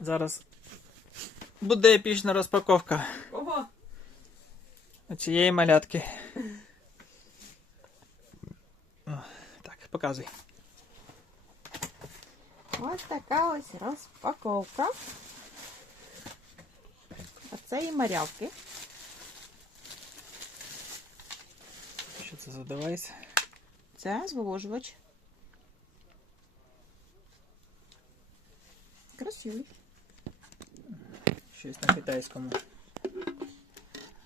Зараз буде епічна розпаковка Ого! цієї малятки. Так, показуй. Ось така ось розпаковка. Оце і марявки. Що це за девайс? Це зволожувач. Красивий. Щось на китайському.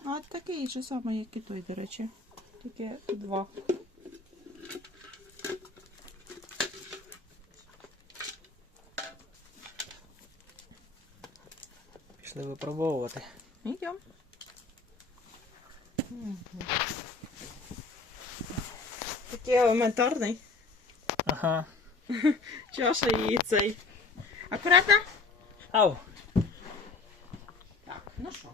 А такий же самий, як і той, до речі. Тільки два. Пішли випробовувати. Йдем. Такий елементарний. Ага. Чаша і цей. Акуратно. Ау! Ну що?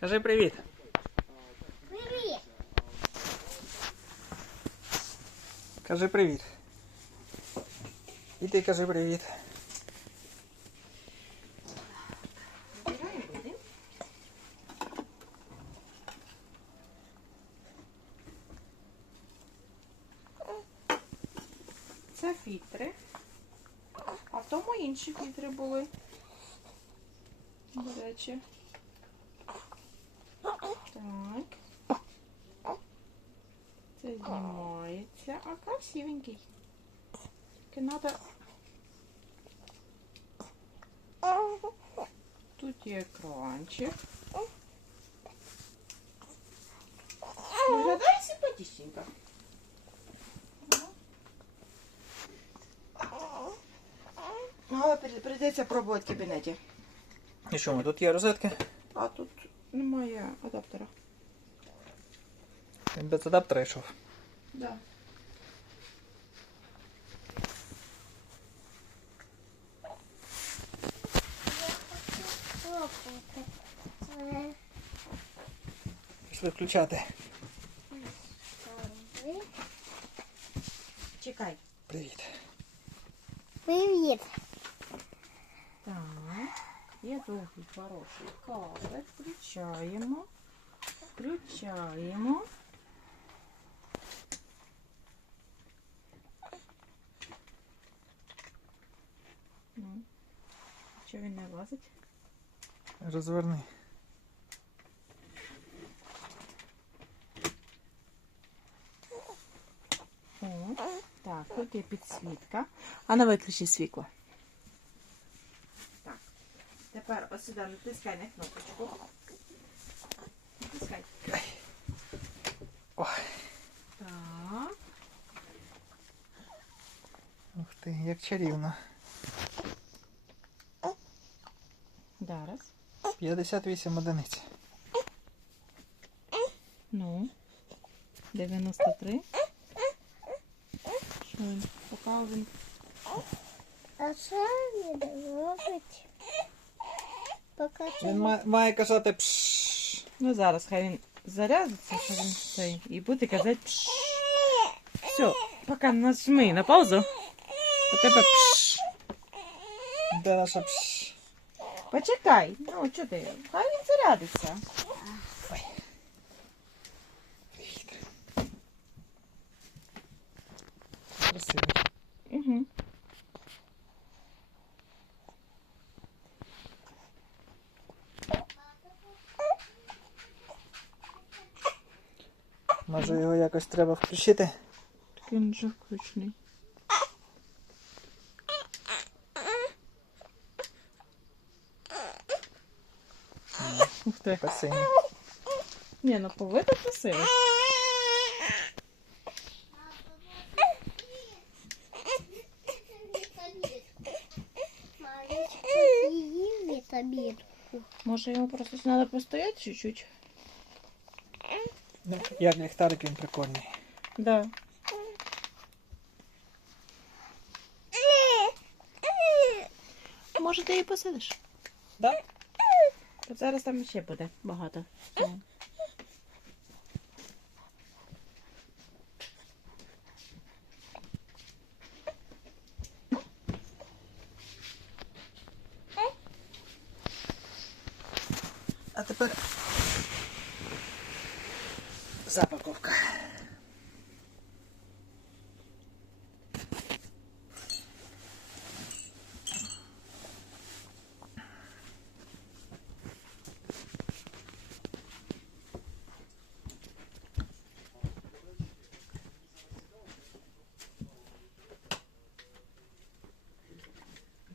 Кажи привіт. Привіт! Кажи привіт. І ти кажи привіт. Вибираємо. Це фільтри. А в тому інші фільтри були. До речі. Так. Це знімається. А красивенький. Тільки треба. Тут є екранчик. Виглядає симпатичненько. Ну, при- прийдеться пробувати в кабінеті. І що, тут є розетки? А тут немає адаптера. Він без адаптера йшов. Да. Пішли включати. Чекай. Привіт. Привіт! Є довгий хороший кабель. Включаємо. Включаємо. Ну, що він не влазить? Розверни. О, так, тут є підсвітка. А на виключи світло. Тепер ось сюди натискай на кнопочку. Натискай. Ой. Так. Ух ти, як чарівно. Зараз. 58 одиниць. Ну. 93. Що він? Він. А що він робить? Покажи. Він має, має казати пш. Ну зараз хай він зарядиться, що він цей. І буде казати пш. Все, поки нажми на паузу. У тебе пш. Де наша пш. Почекай. Ну, що ти? Хай він зарядиться. Привіт. Красивий. Угу. Може його якось треба включити? Так він вже включений. Ух ти. Пасивний. Ні, ну повито красиво. Може йому просто треба постояти чуть-чуть? Ну, як ліхтарик він прикольний. Да. Може, ти її посидиш? Да? От Зараз там ще буде багато. Е? А тепер запаковка.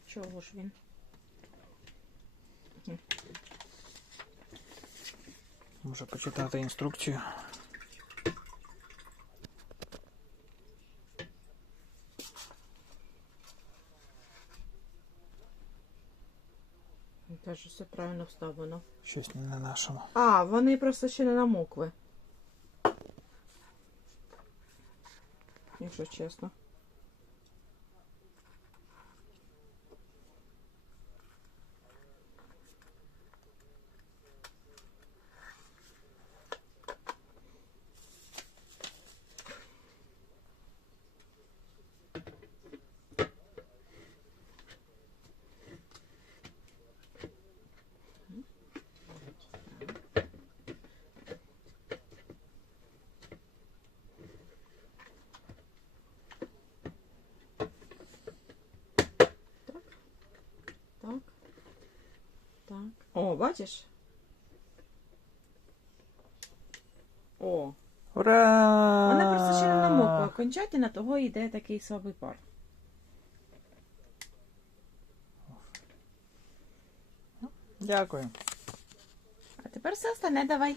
Чого ж він? Може почитати інструкцію. Він все правильно вставлено. Щось не на нашому. А, вони просто ще не намокли. Якщо чесно. Так. Так. О, бачиш? О, Ура! вона просто ще не намокла. Окончательно того йде такий слабий пар. Дякую. А тепер все остане давай.